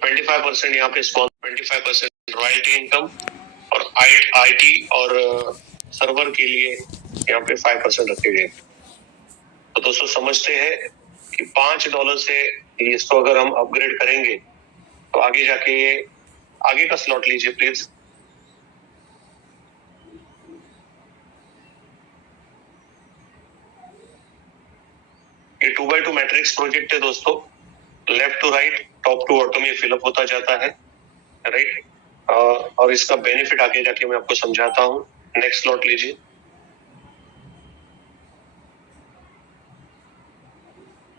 25% यहाँ पे 25% royalty income और IT और सर्वर के लिए यहाँ पे 5% रखे गए। तो दोस्तों समझते हैं कि $5 से इसको अगर हम अपग्रेड करेंगे तो आगे जाके ये आगे का स्लॉट लीजिए प्लीज। ये 2x2 मैट्रिक्स प्रोजेक्ट है दोस्तों, left to right top to bottom ये फिलअप होता जाता है, राइट। और इसका बेनिफिट आगे जाके मैं आपको समझाता हूँ। नेक्स्ट स्लॉट लीजिए।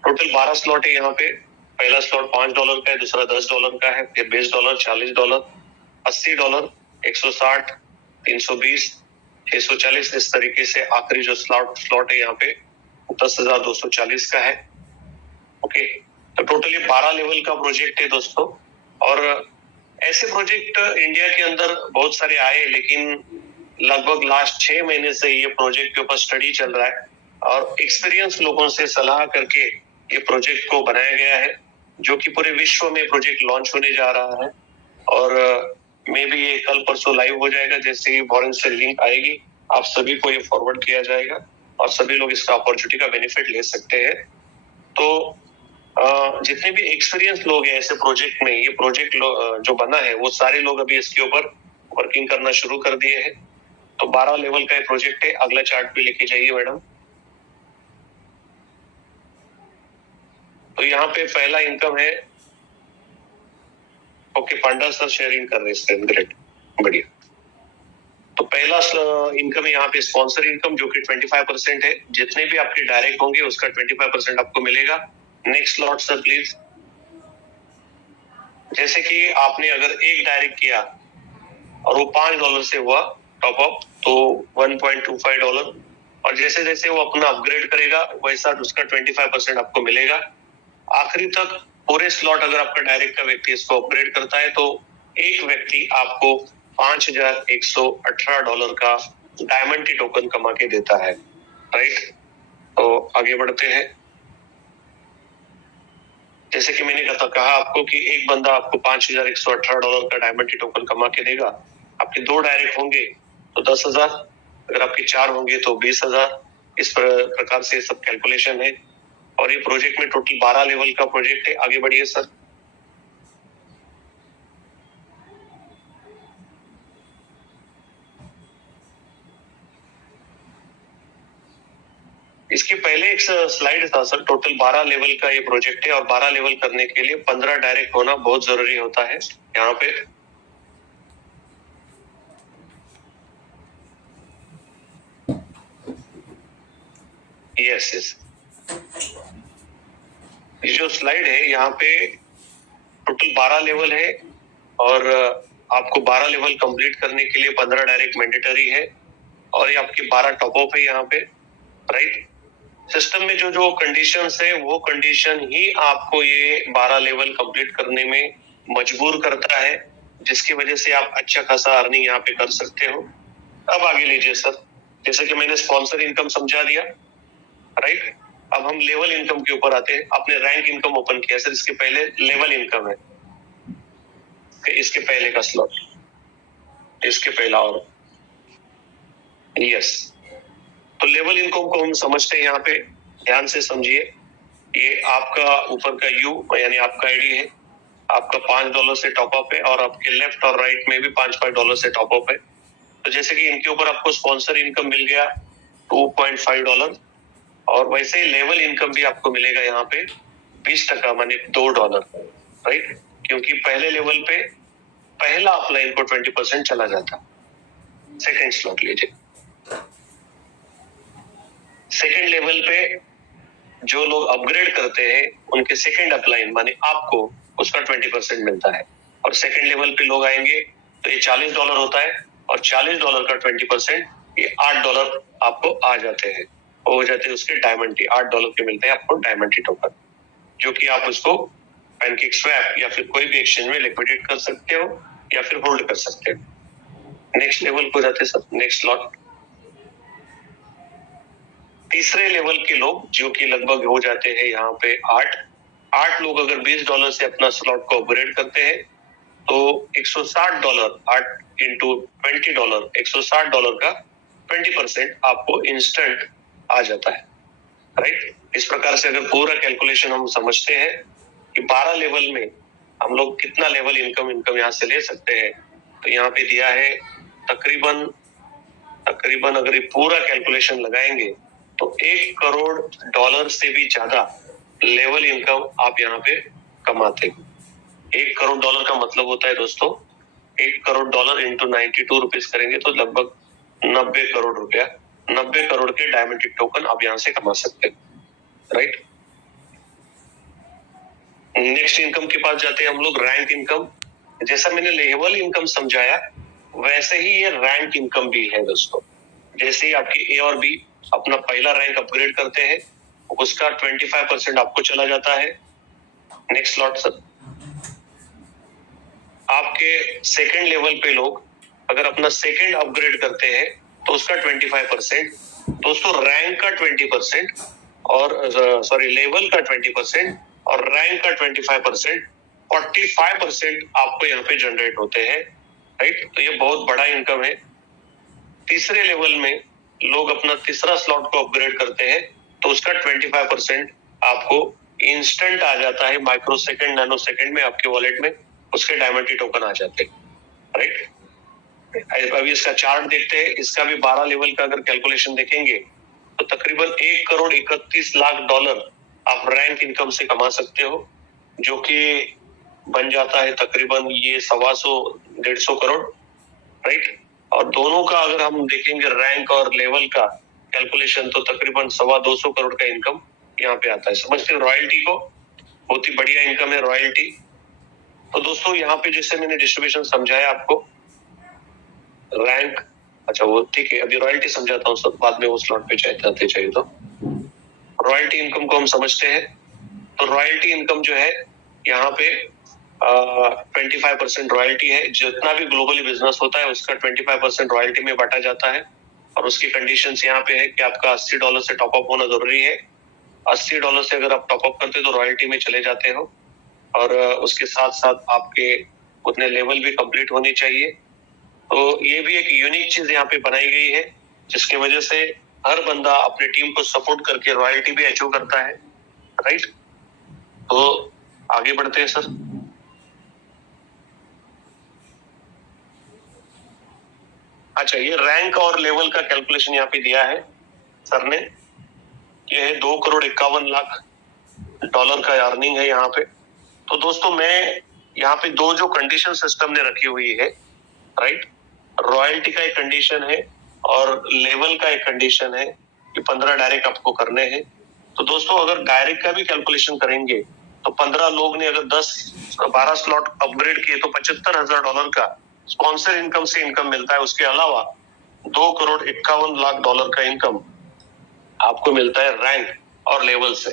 टोटल 12 स्लॉट है यहाँ पे। पहला स्लॉट $5 का है, दूसरा $10 का है, फिर $20, $40, $80, 160, 320, 640, इस तरीके से आखिरी जो स्लॉट है यहाँ पे 10,240 का है। ओके, तो टोटली 12 लेवल का प्रोजेक्ट है दोस्तों। और ऐसे प्रोजेक्ट इंडिया के अंदर बहुत सारे आए, लेकिन लगभग लास्ट 6 महीने से ये प्रोजेक्ट के ऊपर स्टडी चल रहा है और एक्सपीरियंस लोगों से सलाह करके ये प्रोजेक्ट को बनाया गया है, जो कि पूरे विश्व में प्रोजेक्ट लॉन्च होने जा रहा है। और मे भी ये कल परसों लाइव हो जाएगा। जैसे ही फॉरेन से लिंक आएगी आप सभी को ये फॉरवर्ड किया जाएगा और सभी लोग इसका अपॉर्चुनिटी का बेनिफिट ले सकते हैं। तो जितने भी एक्सपीरियंस लोग हैं ऐसे प्रोजेक्ट में, ये प्रोजेक्ट जो बना है वो सारे लोग अभी इसके ऊपर वर्किंग करना शुरू कर दिए हैं। तो 12 लेवल का ये प्रोजेक्ट है। अगला चार्ट पे लेके जाइए मैडम। तो यहाँ पे पहला इनकम है। ओके, पांडा सर शेयरिंग कर रहे हैं, ग्रेट, बढ़िया। तो पहला इनकम है यहाँ पे स्पॉन्सर इनकम, जो कि 25% है। जितने भी आपके डायरेक्ट होंगे उसका 25% आपको मिलेगा। Next slot sir please. जैसे कि आपने अगर एक डायरेक्ट किया और वो $5 से हुआ टॉप अप, तो $1.25, और जैसे जैसे वो अपना अपग्रेड करेगा वैसा उसका 25% आपको मिलेगा। आखिरी तक पूरे स्लॉट अगर आपका डायरेक्ट का व्यक्ति इसको अपग्रेड करता है तो एक व्यक्ति आपको $5,118 का डायमंड टी टोकन कमा के देता है, राइट। तो आगे बढ़ते हैं। जैसे कि मैंने कहा आपको कि एक बंदा आपको $5,118 का डायमंड टी टोकन कमा के देगा। आपके 2 डायरेक्ट होंगे तो 10,000, अगर आपके 4 होंगे तो 20,000। इस प्रकार से सब कैलकुलेशन है। और ये प्रोजेक्ट में टोटल 12 लेवल का प्रोजेक्ट है। आगे बढ़िए सर। इसके पहले एक स्लाइड था सर। टोटल 12 लेवल का ये प्रोजेक्ट है और 12 लेवल करने के लिए 15 डायरेक्ट होना बहुत जरूरी होता है। यहाँ पे यस ये जो स्लाइड है यहाँ पे टोटल 12 लेवल है और आपको 12 लेवल कंप्लीट करने के लिए 15 डायरेक्ट मैंडेटरी है और ये आपके 12 टॉप अप है यहाँ पे, राइट। सिस्टम में जो जो कंडीशंस है वो कंडीशन ही आपको ये 12 लेवल कंप्लीट करने में मजबूर करता है, जिसकी वजह से आप अच्छा खासा अर्निंग यहाँ पे कर सकते हो। अब आगे लीजिए सर। जैसे कि मैंने स्पॉन्सर इनकम समझा दिया, राइट। अब हम लेवल इनकम के ऊपर आते हैं। आपने रैंक इनकम ओपन किया सर, इसके पहले लेवल इनकम है, इसके पहले का स्लॉट, इसके पहला और यस। तो लेवल इनकम को हम समझते हैं यहाँ पे, ध्यान से समझिए। ये आपका ऊपर का यू यानी आपका आईडी है, आपका $5 से टॉप अप है और आपके लेफ्ट और राइट में भी $5 से टॉप अप है। तो जैसे कि इनके ऊपर आपको स्पॉन्सर इनकम मिल गया $2.5 और वैसे ही लेवल इनकम भी आपको मिलेगा यहाँ पे 20% माने $2, राइट। क्योंकि पहले लेवल पे पहला अपलाइन को 20% चला जाता। सेकेंड स्लॉट लीजिए। सेकेंड लेवल पे जो लोग अपग्रेड करते हैं उनके सेकेंड अपलाइन माने आपको उसका 20% मिलता है। और सेकेंड लेवल पे लोग आएंगे तो ये $40 होता है और $40 का 20% ये $8 आपको आ जाते हैं, हो जाते हैं उसके डायमंड टी। $8 के मिलते हैं आपको डायमंड टी टोकन, जो कि आप उसको पैनकेक स्वैप या फिर कोई भी एक्सचेंज में लिक्विडेट कर सकते हो या फिर होल्ड कर सकते हो। नेक्स्ट लेवल को जाते सर, नेक्स्ट स्लॉट। तीसरे लेवल के लोग जो कि लगभग हो जाते हैं यहाँ पे 8, 8 लोग अगर $20 से अपना स्लॉट को अपग्रेड करते हैं तो $160, 8 इंटू $20, $160 का 20% आपको इंस्टेंट आ जाता है, राइट। इस प्रकार से अगर पूरा कैलकुलेशन हम समझते हैं कि 12 लेवल में हम लोग कितना लेवल इनकम यहाँ से ले सकते हैं, तो यहाँ पे दिया है तकरीबन अगर ये पूरा कैलकुलेशन लगाएंगे तो $1 करोड़ से भी ज्यादा लेवल इनकम आप यहाँ पे कमाते हैं। $1 करोड़ का मतलब होता है दोस्तों, $1 करोड़ इंटू 92 रुपीज करेंगे तो लगभग 90 करोड़ रुपया, 90 करोड़ के डायमंड टोकन आप यहाँ से कमा सकते हैं, राइट। नेक्स्ट इनकम के पास जाते हैं हम लोग, रैंक इनकम। जैसा मैंने लेवल इनकम समझाया वैसे ही ये रैंक इनकम भी है दोस्तों। जैसे ही आपके ए और बी अपना पहला रैंक अपग्रेड करते हैं उसका 25% आपको चला जाता है। Next slot sir. आपके सेकंड लेवल पे लोग अगर अपना सेकंड अपग्रेड करते हैं तो उसका 25%, दोस्तों रैंक का 20% और लेवल का 20% और रैंक का 25%, 45% आपको यहाँ पे जनरेट होते हैं, राइट। तो ये बहुत बड़ा इनकम है। तीसरे लेवल में लोग अपना तीसरा स्लॉट को अपग्रेड करते हैं तो उसका 25% आपको इंस्टेंट आ जाता है, माइक्रो सेकंड, नैनो सेकंड में आपके वॉलेट में उसके डायमंड टोकन आ जाते हैं, राइट। अभी इसका चार्ट देखते हैं। इसका भी 12 लेवल का अगर कैलकुलेशन देखेंगे तो तकरीबन $1,31,00,000 आप रैंक इनकम से कमा सकते हो, जो कि बन जाता है तकरीबन ये 125-150 करोड़, राइट। और दोनों का अगर हम देखेंगे रैंक और लेवल का कैलकुलेशन तो तकरीबन 225 करोड़ का इनकम यहाँ पे आता है। समझते हो रॉयल्टी को, बहुत ही बढ़िया इनकम है रॉयल्टी। तो दोस्तों यहाँ पे जैसे मैंने डिस्ट्रीब्यूशन समझाया आपको, रैंक, अच्छा वो ठीक है, अभी रॉयल्टी समझाता हूँ सब, बाद में वो स्लॉट पे चाहिए तो रॉयल्टी इनकम को हम समझते हैं। तो रॉयल्टी इनकम जो है यहाँ पे 25% रॉयल्टी है। जितना भी ग्लोबली बिजनेस होता है उसका 25% रॉयल्टी में बांटा जाता है और उसकी कंडीशंस यहाँ पे है कि आपका $80 से टॉपअप होना जरूरी है। $80 से अगर आप टॉपअप करते तो रॉयल्टी में चले जाते हो और उसके साथ साथ आपके उतने लेवल भी कंप्लीट होने चाहिए। तो ये भी एक यूनिक चीज यहाँ पे बनाई गई है जिसकी वजह से हर बंदा अपने टीम को सपोर्ट करके रॉयल्टी भी अचीव करता है, राइट। तो आगे बढ़ते हैं सर। अच्छा, ये रैंक और लेवल का कैलकुलेशन यहाँ पे दिया है सर ने। ये है $2,51,00,000 का अर्निंग है यहाँ पे। तो दोस्तों मैं यहाँ पे दो जो कंडीशन सिस्टम ने रखी हुई है, राइट। रॉयल्टी का एक कंडीशन है और लेवल का एक कंडीशन है कि 15 डायरेक्ट आपको करने हैं। तो दोस्तों अगर डायरेक्ट का भी कैलकुलेशन करेंगे तो 15 लोग ने अगर 12 स्लॉट अपग्रेड किए तो $75,000 का स्पॉन्सर इनकम से इनकम मिलता है। उसके अलावा $2,51,00,000 का इनकम आपको मिलता है रैंक और लेवल से।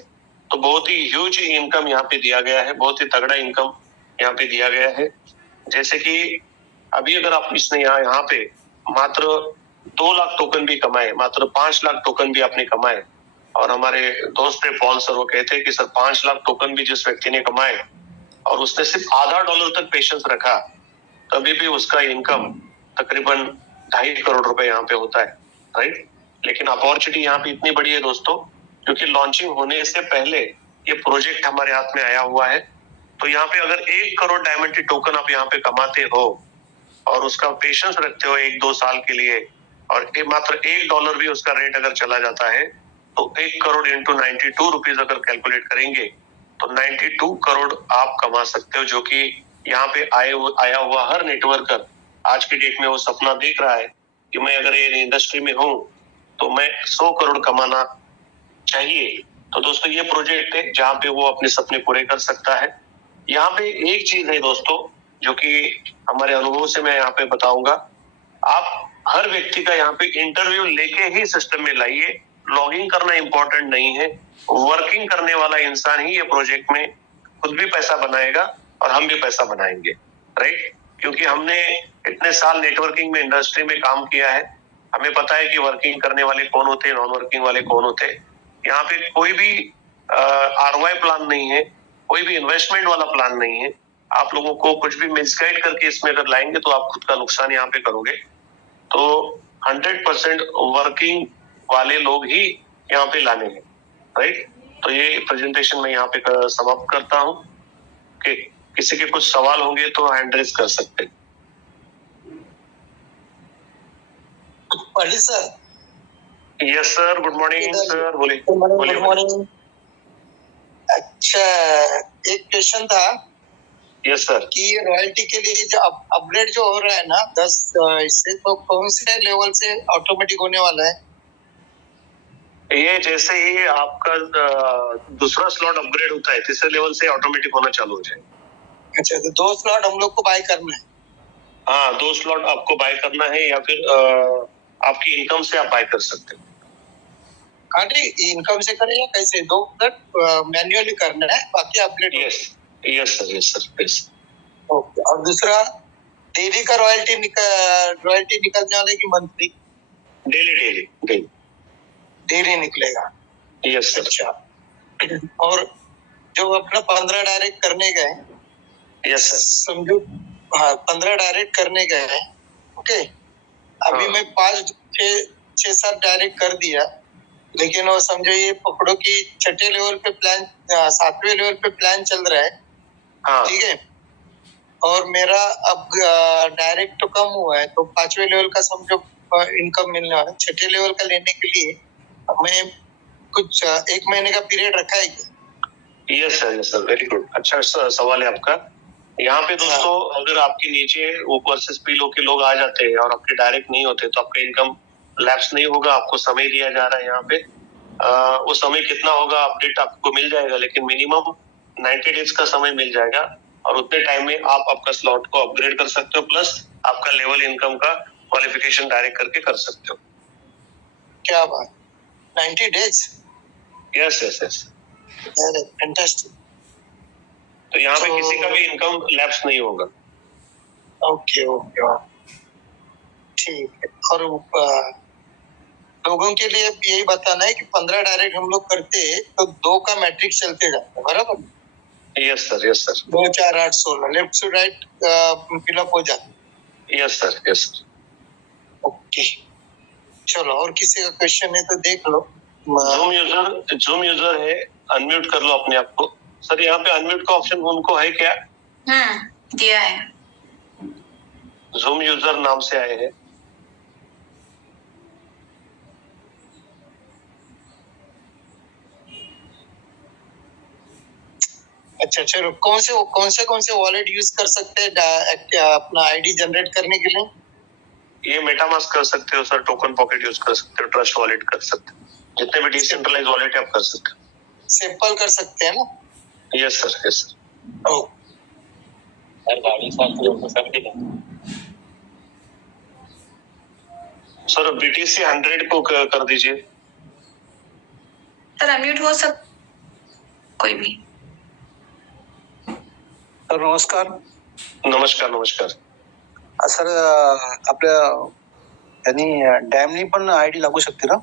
तो बहुत ही ह्यूज इनकम यहाँ पे दिया गया है, बहुत ही तगड़ा इनकम यहाँ पे दिया गया है। जैसे कि अभी अगर आप इसने यहाँ पे मात्र 2 लाख टोकन भी कमाए, मात्र 5 लाख टोकन भी आपने कमाए, और हमारे दोस्त है पॉल सर, वो कहते हैं कि सर 5 लाख टोकन भी जिस व्यक्ति ने कमाए और उसने सिर्फ आधा डॉलर तक पेशेंस रखा, तभी भी उसका इनकम तकरीबन 2.5 करोड़ रुपए यहाँ पे होता है, राइट। लेकिन अपॉर्चुनिटी यहाँ पे इतनी बड़ी है दोस्तों, क्योंकि लॉन्चिंग होने से पहले ये प्रोजेक्ट हमारे हाथ में आया हुआ है। तो यहाँ पे अगर 1 करोड़ डायमंड टोकन आप यहाँ पे कमाते हो और उसका पेशेंस रखते हो 1-2 साल के लिए, और मात्र $1 भी उसका रेट अगर चला जाता है तो 1 करोड़ इंटू 92 रुपीज अगर कैलकुलेट करेंगे तो 92 करोड़ आप कमा सकते हो, जो कि यहाँ पे आया हुआ हर नेटवर्कर आज की डेट में वो सपना देख रहा है कि मैं अगर ये इंडस्ट्री में हूँ तो मैं 100 करोड़ कमाना चाहिए। तो दोस्तों ये प्रोजेक्ट है जहाँ पे वो अपने सपने पूरे कर सकता है। यहाँ पे एक चीज है दोस्तों जो कि हमारे अनुभव से मैं यहाँ पे बताऊंगा, आप हर व्यक्ति का यहाँ पे इंटरव्यू लेके ही सिस्टम में लाइए। लॉगिंग करना इंपॉर्टेंट नहीं है, वर्किंग करने वाला इंसान ही ये प्रोजेक्ट में खुद भी पैसा बनाएगा और हम भी पैसा बनाएंगे, राइट। क्योंकि हमने इतने साल नेटवर्किंग में, इंडस्ट्री में काम किया है, हमें पता है कि वर्किंग करने वाले कौन होते हैं, नॉन वर्किंग वाले कौन होते हैं। यहाँ पे कोई भी ROI प्लान नहीं है, कोई भी इन्वेस्टमेंट वाला प्लान नहीं है। आप लोगों को कुछ भी मिसगाइड करके इसमें अगर लाएंगे तो आप खुद का नुकसान यहाँ पे करोगे। तो 100% वर्किंग वाले लोग ही यहाँ पे लाने हैं, राइट। तो ये प्रेजेंटेशन मैं यहाँ पे समाप्त करता हूँ कि किसी के कुछ सवाल होंगे तो हैंड रेज कर सकते हैं। Pandit sir. Yes sir, good morning sir, बोलिए। Good morning. अच्छा, एक क्वेश्चन था। Yes sir. कि रॉयल्टी के लिए जो अपग्रेड जो हो रहा है ना 10 इससे, तो कौन से लेवल से ऑटोमेटिक होने वाला है? ये जैसे ही आपका दूसरा स्लॉट अपग्रेड होता है, तीसरे लेवल से ऑटोमेटिक होना चालू हो जाए। अच्छा, तो 2 स्लॉट हम लोग को बाय करना है? हाँ, 2 स्लॉट आपको बाय करना है या फिर आपकी इनकम से आप बाय कर सकते हैं। इनकम से करें या कैसे? 2 मैन्युअली करना है, बाकी अपग्रेड। Yes sir. ओके। और दूसरा, डेली का रॉयल्टी निकलने वाले की मंथली? डेली निकलेगा। Yes sir. अच्छा, और जो अपना 15 डायरेक्ट करने गए, यस सर, समझो। हाँ, 15 डायरेक्ट करने गए, ओके। अभी हाँ। मैं 5 6 7 डायरेक्ट कर दिया, लेकिन वो समझो ये पकड़ो कि 6ठे लेवल पे प्लान, 7वें लेवल पे प्लान चल रहा है, ठीक है। और मेरा अब डायरेक्ट तो कम हुआ है, तो 5वें लेवल का समझो इनकम मिलने वाला है। 6ठे लेवल का लेने के लिए मैं कुछ 1 महीने का पीरियड रखा है क्या? Yes sir, very good. अच्छा सवाल है आपका। यहाँ पे दोस्तों, अगर आपके नीचे ऊपर से स्पीलो के लोग आ जाते हैं और आपके डायरेक्ट नहीं होते, तो आपका इनकम लैप्स नहीं होगा। आपको समय दिया जा रहा है यहाँ पे। वो समय कितना होगा अपडेट आपको मिल जाएगा, लेकिन मिनिमम 90 डेज का समय मिल जाएगा। और उतने टाइम में आप आपका स्लॉट को अपग्रेड कर सकते हो, प्लस आपका लेवल इनकम का क्वालिफिकेशन डायरेक्ट करके कर सकते हो। क्या बात, 90 डेज? यस। फैंटास्टिक। तो यहाँ पे किसी का भी इनकम लैप्स नहीं होगा। ओके, ठीक है। और लोगों के लिए यही बताना है कि 15 डायरेक्ट हम लोग करते हैं तो 2 का मैट्रिक्स चलते जाता है, बराबर? Yes sir. 2 4 8 16 लेफ्ट से राइट फिलअप हो जाता है। Yes sir. ओके, चलो। और किसी का क्वेश्चन है तो देख लो। जूम यूजर है, अनम्यूट कर लो अपने आप को। सर, यहाँ पे अनम्यूट का ऑप्शन उनको है क्या? दिया है। जूम यूजर नाम से आए हैं। अच्छा, चलो। कौन से वॉलेट यूज कर सकते हैं अपना आईडी जनरेट करने के लिए? ये मेटामास्क कर सकते हो सर, टोकन पॉकेट यूज कर सकते हो, ट्रस्ट वॉलेट कर सकते हो, जितने भी डिसेंट्रलाइज वॉलेट है आप कर सकते हो। सिंपल कर सकते हैं ना? Yes sir. सर, BTC 100 को कर दीजिए। सर, अनम्यूट हो कोई भी। सर नमस्कार। नमस्कार। सर आपल्या यांनी डॅमनी पण आयडी लागू शकते ना?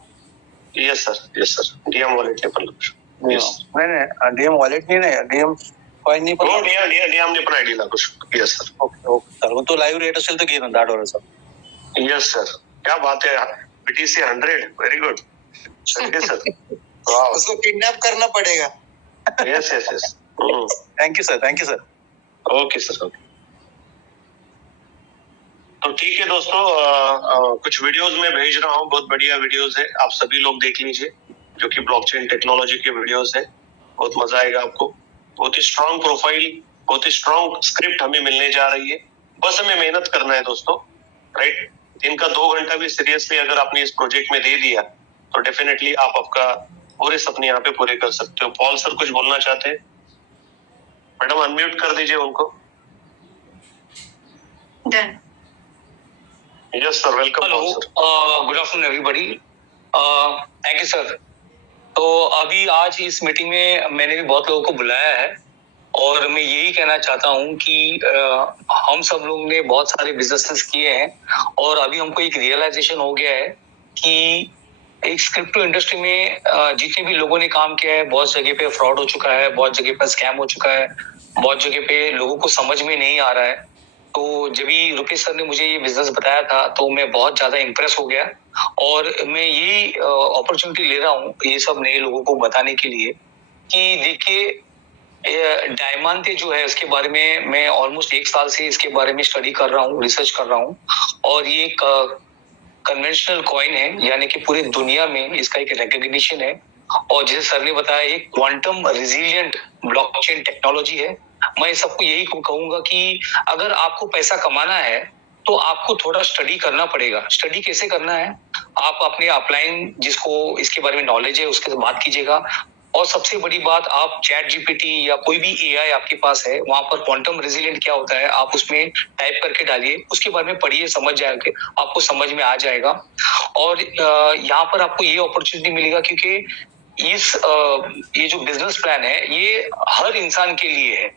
यस सर, डीएम वॉलेटने पण लागू शकते। नाही, डीएम वॉलेटनी नाही, डीएम कॉइननी पण. हो, डीएमने पण आयडी लागू शकतो। Yes sir. ओके सर, मग तो लाईव्ह रेट असेल तर घे ना $10. यस सर, क्या बात है। BTC 100, very good. चलिए सर। उसको किडनैप करना पड़ेगा। Yes. Thank you sir. Okay sir. तो ठीक है दोस्तों, कुछ वीडियोस में भेज रहा हूँ, बहुत बढ़िया वीडियोस है, आप सभी लोग देख लीजिए, जो कि ब्लॉकचेन टेक्नोलॉजी के वीडियोस है। बहुत मजा आएगा आपको। बहुत ही स्ट्रांग प्रोफाइल, बहुत ही स्ट्रांग स्क्रिप्ट हमें मिलने जा रही है। बस हमें मेहनत करना है दोस्तों, राइट। दिन का 2 घंटा भी सीरियसली अगर आपने इस प्रोजेक्ट में दे दिया तो डेफिनेटली आप आपका पूरे सपने यहाँ पे पूरे कर सकते हो। पॉल सर कुछ बोलना चाहते हैं? मैडम अनम्यूट कर दीजिए उनको। Done. Yes sir, welcome. Hello, good afternoon everybody. Thank you sir. तो अभी आज इस मीटिंग में मैंने भी बहुत लोगों को बुलाया है और मैं यही कहना चाहता हूं कि हम सब लोग ने बहुत सारे बिजनेसेस किए हैं और अभी हमको एक रियलाइजेशन हो गया है कि इस क्रिप्टो इंडस्ट्री में जितने भी लोगों ने काम किया है, बहुत जगह पे फ्रॉड हो चुका है, बहुत जगह पे स्कैम हो चुका है, बहुत जगह पे लोगों को समझ में नहीं आ रहा है। तो जब भी रुपेश सर ने मुझे ये बिजनेस बताया था तो मैं बहुत ज्यादा इम्प्रेस हो गया और मैं यही अपॉर्चुनिटी ले रहा हूँ ये सब नए लोगों को बताने के लिए कि देखिए डायमंड जो है उसके बारे में मैं ऑलमोस्ट 1 साल से इसके बारे में स्टडी कर रहा हूँ, रिसर्च कर रहा हूँ और ये कन्वेंशनल कॉइन है, यानी कि पूरी दुनिया में इसका एक रिकॉग्निशन है और जैसे सर ने बताया ये क्वांटम रेजिलिएंट ब्लॉकचेन टेक्नोलॉजी है। मैं सबको यही कहूंगा कि अगर आपको पैसा कमाना है तो आपको थोड़ा स्टडी करना पड़ेगा। स्टडी कैसे करना है, आप अपने अपलाइन जिसको इसके बारे में नॉलेज है उसके साथ बात कीजिएगा और सबसे बड़ी बात आप चैट जीपीटी या कोई भी एआई आपके पास है वहां पर क्वांटम रेजिलिएंट क्या होता है आप उसमें टाइप करके डालिए, उसके बारे में पढ़िए, समझ जाएगा, आपको समझ में आ जाएगा। और यहाँ पर आपको ये अपॉर्चुनिटी मिलेगा क्योंकि ये जो बिजनेस प्लान है ये हर इंसान के लिए है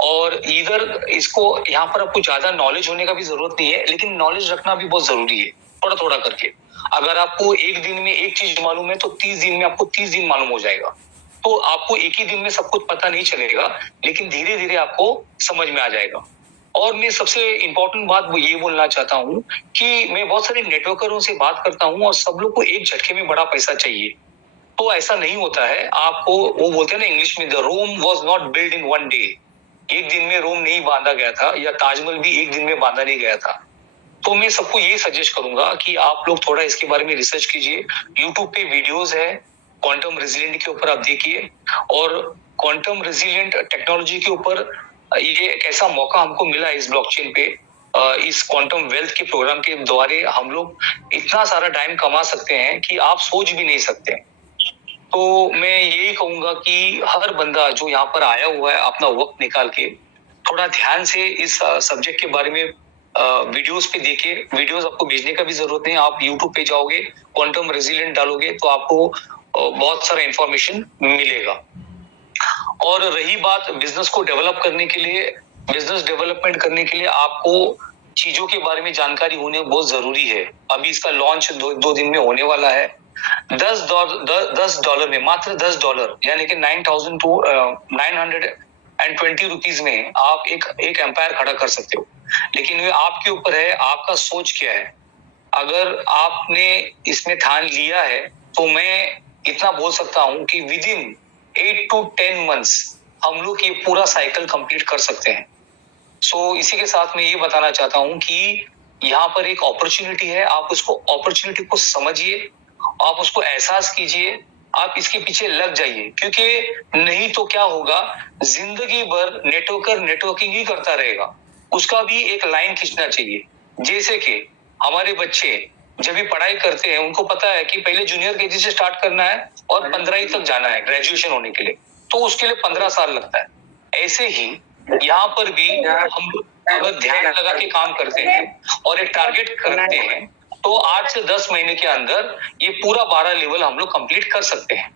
और इधर इसको यहाँ पर आपको ज्यादा नॉलेज होने का भी जरूरत नहीं है, लेकिन नॉलेज रखना भी बहुत जरूरी है थोड़ा थोड़ा करके। अगर आपको एक दिन में एक चीज मालूम है तो 30 दिन में आपको 30 दिन मालूम हो जाएगा। तो आपको एक ही दिन में सब कुछ पता नहीं चलेगा, लेकिन धीरे धीरे आपको समझ में आ जाएगा। और मैं सबसे इम्पोर्टेंट बात वो ये बोलना चाहता हूँ कि मैं बहुत सारे नेटवर्करों से बात करता हूँ और सब लोग को एक झटके में बड़ा पैसा चाहिए, तो ऐसा नहीं होता है। आपको वो बोलते हैं ना इंग्लिश में, the Rome was not build in 1 day. एक दिन में रोम नहीं बांधा गया था या ताजमहल भी एक दिन में बांधा नहीं गया था। तो मैं सबको ये सजेस्ट करूंगा कि आप लोग थोड़ा इसके बारे में रिसर्च कीजिए। यूट्यूब पे वीडियोस है क्वांटम रेजिलिएंट के ऊपर, आप देखिए। और क्वांटम रेजिलिएंट टेक्नोलॉजी के ऊपर ये एक ऐसा मौका हमको मिला इस ब्लॉकचेन पे, इस क्वांटम वेल्थ के प्रोग्राम के द्वारा हम लोग इतना सारा टाइम कमा सकते हैं कि आप सोच भी नहीं सकते। तो मैं यही कहूंगा कि हर बंदा जो यहाँ पर आया हुआ है अपना वक्त निकाल के थोड़ा ध्यान से इस सब्जेक्ट के बारे में वीडियोस पे देखिए। वीडियोस आपको भेजने का भी जरूरत नहीं, आप यूट्यूब पे जाओगे क्वांटम रेजिलिएंट डालोगे तो आपको बहुत सारा इंफॉर्मेशन मिलेगा। और रही बात बिजनेस को डेवलप करने के लिए, बिजनेस डेवलपमेंट करने के लिए आपको चीजों के बारे में जानकारी होने बहुत जरूरी है। अभी इसका लॉन्च 2 दिन में होने वाला है। $10 में, मात्र $10 यानी कि 9,000 to 920 रुपीज में आप एक एम्पायर खड़ा कर सकते हो। लेकिन ये आपके ऊपर है, आपका सोच क्या है। अगर आपने इसमें ठान लिया है तो मैं इतना बोल सकता हूं कि विदिन 8 to 10 months हम लोग ये पूरा साइकिल कंप्लीट कर सकते हैं। सो इसी के साथ मैं ये बताना चाहता हूं कि यहाँ पर एक अपॉर्चुनिटी है, आप उसको अपॉर्चुनिटी को समझिए, आप उसको एहसास कीजिए, आप इसके पीछे लग जाइए। क्योंकि नहीं तो क्या होगा, जिंदगी भर नेटवर्किंग ही करता रहेगा। उसका भी एक लाइन खींचना चाहिए। जैसे कि हमारे बच्चे जब भी पढ़ाई करते हैं उनको पता है कि पहले जूनियर केजी से स्टार्ट करना है और 15वीं तक जाना है ग्रेजुएशन होने के लिए, तो उसके लिए 15 साल लगता है। ऐसे ही यहाँ पर भी हम अगर ध्यान लगा के काम करते हैं और एक टारगेट करते हैं तो 8 से 10 महीने के अंदर ये पूरा 12 लेवल हम लोग कंप्लीट कर सकते हैं।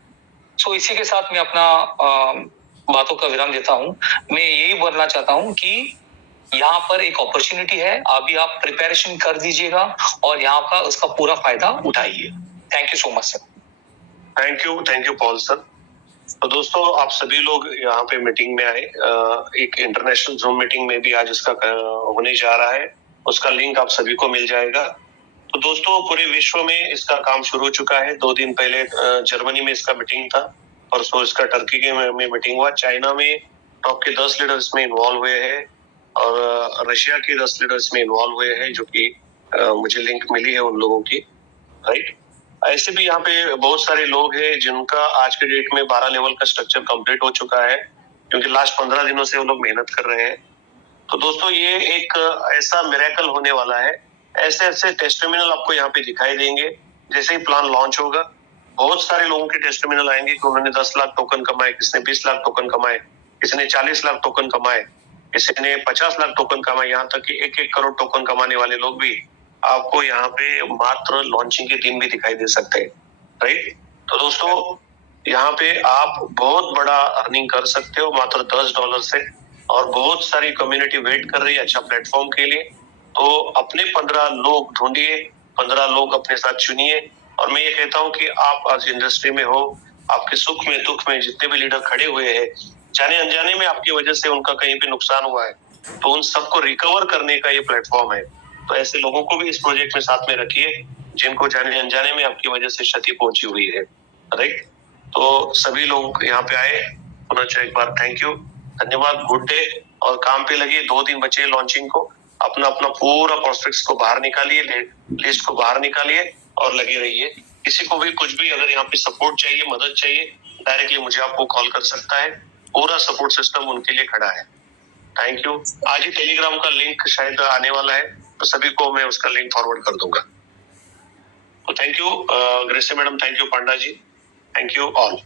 सो इसी के साथ मैं अपना बातों का विराम देता हूँ। मैं यही बोलना चाहता हूँ कि यहाँ पर एक अपॉर्चुनिटी है, अभी आप प्रिपरेशन कर दीजिएगा और यहाँ का उसका पूरा फायदा उठाइए। Thank you so much sir. Thank you Paul sir. तो दोस्तों आप सभी लोग यहाँ पे मीटिंग में आए, एक इंटरनेशनल जूम मीटिंग में भी आज इसका होने जा रहा है, उसका लिंक आप सभी को मिल जाएगा। तो दोस्तों पूरे विश्व में इसका काम शुरू हो चुका है। 2 दिन पहले जर्मनी में इसका मीटिंग था, परसों इसका टर्की के में मीटिंग हुआ। चाइना में टॉप के 10 लीडर इसमें इन्वॉल्व हुए हैं और रशिया के 10 लीडर इसमें इन्वॉल्व हुए हैं, जो कि मुझे लिंक मिली है उन लोगों की, राइट। ऐसे भी यहाँ पे बहुत सारे लोग हैं जिनका आज के डेट में 12 लेवल का स्ट्रक्चर कंप्लीट हो चुका है, क्योंकि लास्ट 15 दिनों से वो लोग मेहनत कर रहे हैं। तो दोस्तों ये एक ऐसा मिरेकल होने वाला है, ऐसे ऐसे टेस्टिमोनियल आपको यहाँ पे दिखाई देंगे। जैसे ही प्लान लॉन्च होगा बहुत सारे लोगों के टेस्टिमोनियल आएंगे कि उन्होंने 10 लाख टोकन कमाए, किसने 20 लाख टोकन कमाए, किसी ने 40 लाख टोकन कमाए, किसी ने 50 लाख टोकन कमाए, यहाँ तक कि 1-1 करोड़ टोकन कमाने वाले लोग भी आपको यहाँ पे मात्र लॉन्चिंग के दिन भी दिखाई दे सकते हैं, राइट। तो दोस्तों यहाँ पे आप बहुत बड़ा अर्निंग कर सकते हो मात्र $10 से, और बहुत सारी कम्युनिटी वेट कर रही है अच्छा प्लेटफॉर्म के लिए। तो अपने 15 लोग ढूंढिए, 15 लोग अपने साथ चुनिए और मैं ये कहता हूँ कि आप आज इंडस्ट्री में हो, आपके सुख में दुख में जितने भी लीडर खड़े हुए हैं, जाने अनजाने में आपकी वजह से उनका कहीं भी नुकसान हुआ है, तो उन सबको रिकवर करने का ये प्लेटफॉर्म है। तो ऐसे लोगों को भी इस प्रोजेक्ट में साथ में रखिए जिनको जाने अनजाने में आपकी वजह से क्षति पहुंची हुई है। राइट, तो सभी लोग यहाँ पे आए, पुनः एक बार थैंक यू, धन्यवाद, गुड डे। और काम पे लगिए, 2 दिन बचे लॉन्चिंग को, अपना अपना पूरा प्रोस्पेक्ट्स को बाहर निकालिए, लिस्ट को बाहर निकालिए और लगे रहिए। किसी को भी कुछ भी अगर यहाँ पे सपोर्ट चाहिए, मदद चाहिए, डायरेक्टली मुझे आपको कॉल कर सकता है, पूरा सपोर्ट सिस्टम उनके लिए खड़ा है। Thank you. आज ही टेलीग्राम का लिंक शायद आने वाला है, तो सभी को मैं उसका लिंक फॉरवर्ड कर दूंगा। तो thank you Gracie madam, thank you Panda ji, thank you all.